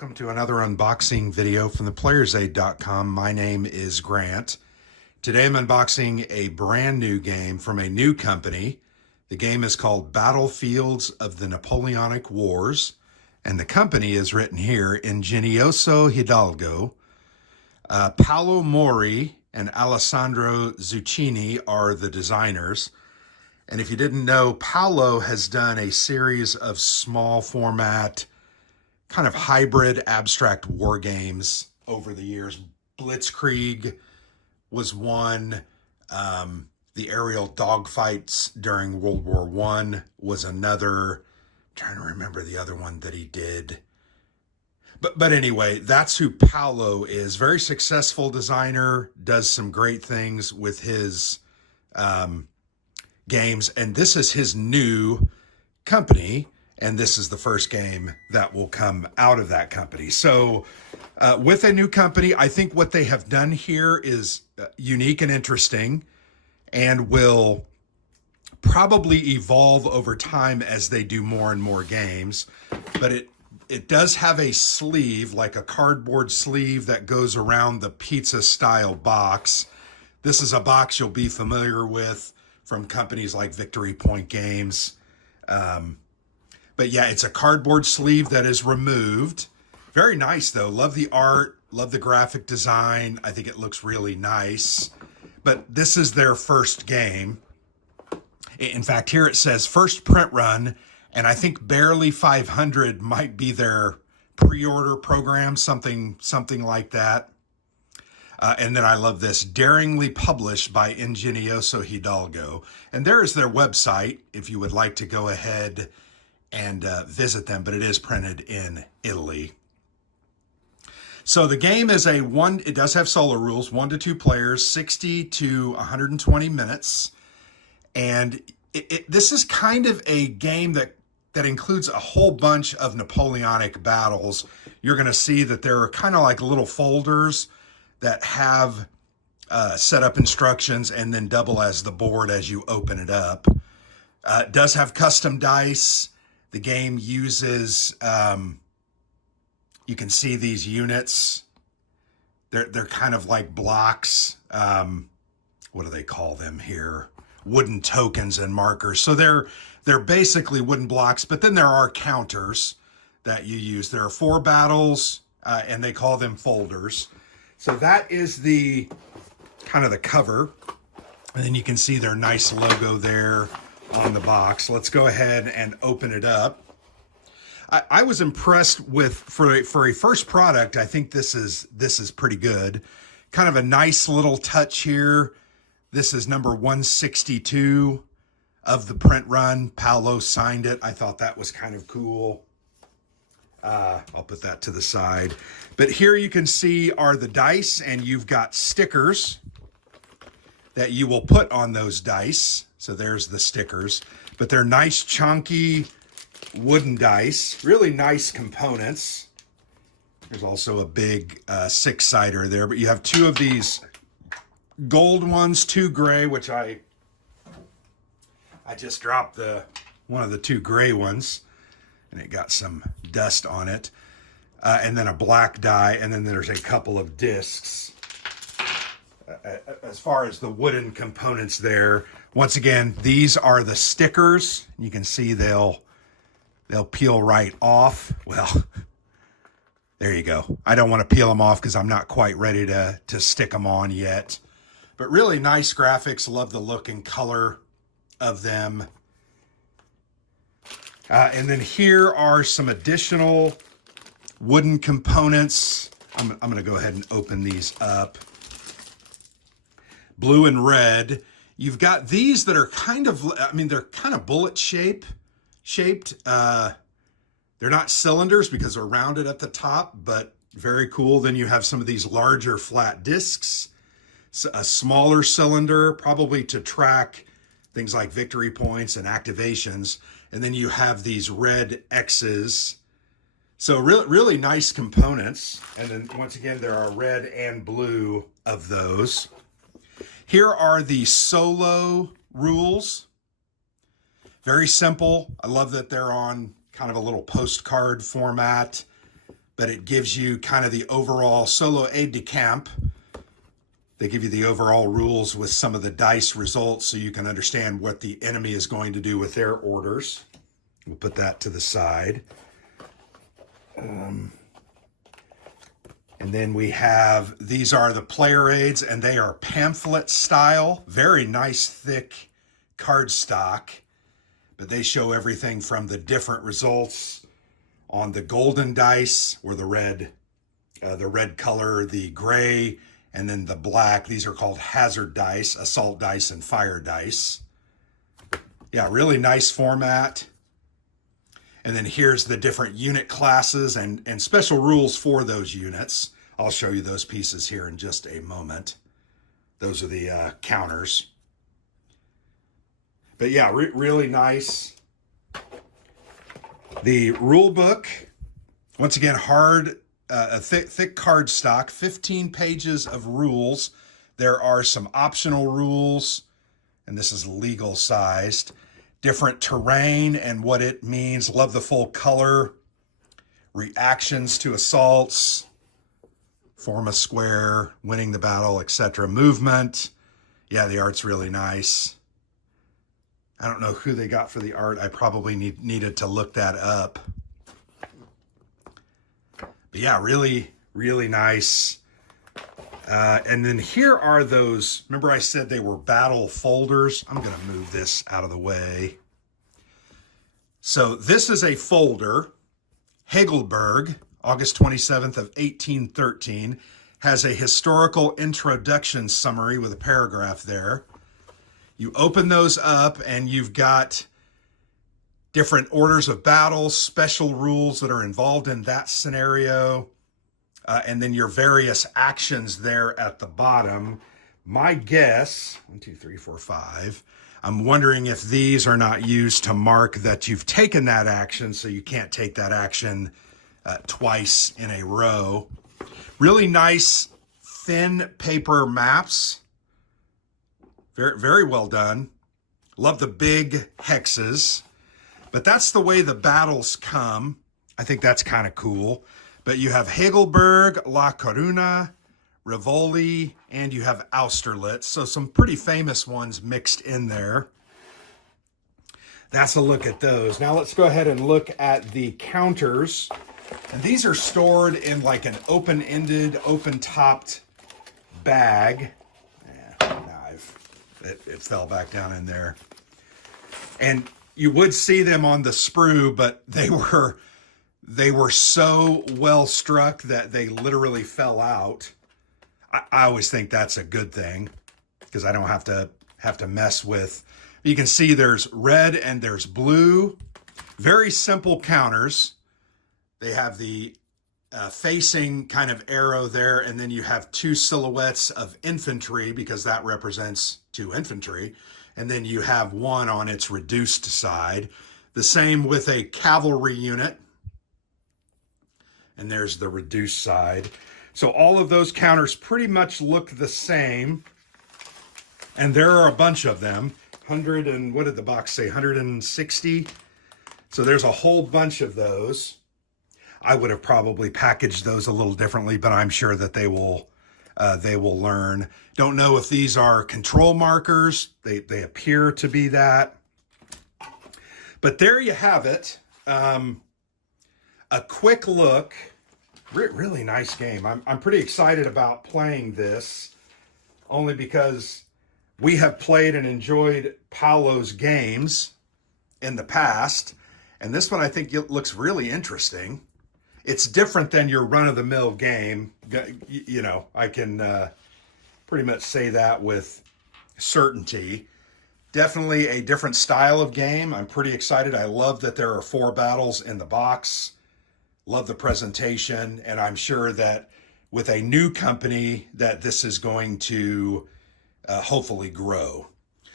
Welcome to another unboxing video from theplayersaid.com. My name is Grant. Today I'm unboxing a brand new game from a new company. The game is called Battlefields of the Napoleonic Wars, and the company is written here, Ingenioso Hidalgo. Paolo Mori and Alessandro Zucchini are the designers. And if you didn't know, Paolo has done a series of small format, kind of hybrid abstract war games over the years. Blitzkrieg was one. The aerial dogfights during World War I was another. I'm trying to remember the other one that he did. But anyway, that's who Paolo is. Very successful designer, does some great things with his games. And this is his new company. And this is the first game that will come out of that company. So with a new company, I think what they have done here is unique and interesting and will probably evolve over time as they do more and more games. But it does have a sleeve, like a cardboard sleeve that goes around the pizza style box. This is a box you'll be familiar with from companies like Victory Point Games. But yeah, it's a cardboard sleeve that is removed. Very nice though. Love the art, love the graphic design. I think it looks really nice. But this is their first game. In fact, here it says first print run, and I think barely 500 might be their pre-order program, something like that. And then I love this, daringly published by Ingenioso Hidalgo. And there is their website if you would like to go ahead and visit them, but it is printed in Italy. So the game is it does have solo rules, 1 to 2 players, 60 to 120 minutes. And this is kind of a game that includes a whole bunch of Napoleonic battles. You're going to see that there are kind of like little folders that have setup instructions and then double as the board as you open it up. It does have custom dice. The game uses, you can see these units. They're kind of like blocks. What do they call them here? Wooden tokens and markers. So they're basically wooden blocks, but then there are counters that you use. There are 4 battles, and they call them folders. So that is the kind of the cover. And then you can see their nice logo there on the box. Let's go ahead and open it up. I was impressed with, for a first product, I think this is pretty good. Kind of a nice little touch here. This is number 162 of the print run. Paolo signed it. I thought that was kind of cool. I'll put that to the side. But here you can see are the dice, and you've got stickers that you will put on those dice. So there's the stickers, but they're nice chunky wooden dice, really nice components. There's also a big 6-sider there, but you have 2 of these gold ones, 2 gray, which I just dropped one of the 2 gray ones and it got some dust on it. And then a black die, and then there's a couple of discs. As far as the wooden components there, once again, these are the stickers. You can see they'll peel right off. Well, there you go. I don't want to peel them off because I'm not quite ready to stick them on yet. But really nice graphics. Love the look and color of them. And then here are some additional wooden components. I'm going to go ahead and open these up. Blue and red. You've got these that are kind of, they're kind of bullet shaped. They're not cylinders because they're rounded at the top, but very cool. Then you have some of these larger flat discs, a smaller cylinder, probably to track things like victory points and activations. And then you have these red X's. So really nice components. And then once again, there are red and blue of those. Here are the solo rules. Very simple. I love that they're on kind of a little postcard format. but it gives you kind of the overall solo aide de camp. They give you the overall rules with some of the dice results so you can understand what the enemy is going to do with their orders. We'll put that to the side. And then we have, these are the player aids, and they are pamphlet style. Very nice, thick cardstock. But they show everything from the different results on the golden dice, or the red color, the gray, and then the black. These are called hazard dice, assault dice, and fire dice. Yeah, really nice format. And then here's the different unit classes and special rules for those units. I'll show you those pieces here in just a moment. Those are the counters. But yeah, really nice. The rule book, once again, a thick cardstock, 15 pages of rules. There are some optional rules, and this is legal sized. Different terrain and what it means. Love the full color. Reactions to assaults. Form a square, winning the battle, etc. Movement. Yeah, the art's really nice. I don't know who they got for the art. I probably needed to look that up. But yeah, really, really nice. And then here are those, remember I said they were battle folders? I'm going to move this out of the way. So this is a folder. Heidelberg, August 27th of 1813, has a historical introduction summary with a paragraph there. You open those up and you've got different orders of battle, special rules that are involved in that scenario, and then your various actions there at the bottom. My guess, 1, 2, 3, 4, 5, I'm wondering if these are not used to mark that you've taken that action, so you can't take that action twice in a row. Really nice thin paper maps. Very, very well done. Love the big hexes. But that's the way the battles come. I think that's kind of cool. But you have Heidelberg, La Coruna, Rivoli, and you have Austerlitz. So some pretty famous ones mixed in there. That's a look at those. Now let's go ahead and look at the counters. And these are stored in like an open-ended, open-topped bag. It fell back down in there. And you would see them on the sprue, but they were so well struck that they literally fell out. I always think that's a good thing because I don't have to mess with. You can see there's red and there's blue. Very simple counters. They have the facing kind of arrow there, and then you have two silhouettes of infantry because that represents 2 infantry, and then you have one on its reduced side. The same with a cavalry unit, and there's the reduced side. So all of those counters pretty much look the same, and there are a bunch of them. 100 and what did the box say? 160. So there's a whole bunch of those. I would have probably packaged those a little differently, but I'm sure that they will learn. Don't know if these are control markers. They appear to be that. But there you have it. A quick look. Really nice game. I'm pretty excited about playing this, only because we have played and enjoyed Paolo's games in the past, and this one I think looks really interesting. It's different than your run-of-the-mill game. You know, I can pretty much say that with certainty. Definitely a different style of game. I'm pretty excited. I love that there are 4 battles in the box. Love the presentation, and I'm sure that with a new company that this is going to hopefully grow.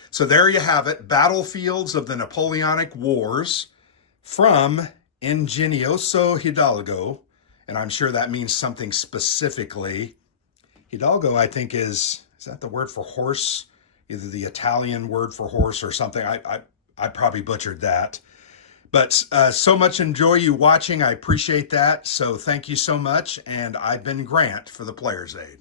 So there you have it, Battlefields of the Napoleonic Wars from Ingenioso Hidalgo, and I'm sure that means something specifically. Hidalgo, I think, is that the word for horse? Either the Italian word for horse or something. I probably butchered that. But so much enjoy you watching. I appreciate that. So thank you so much. And I've been Grant for the Player's Aid.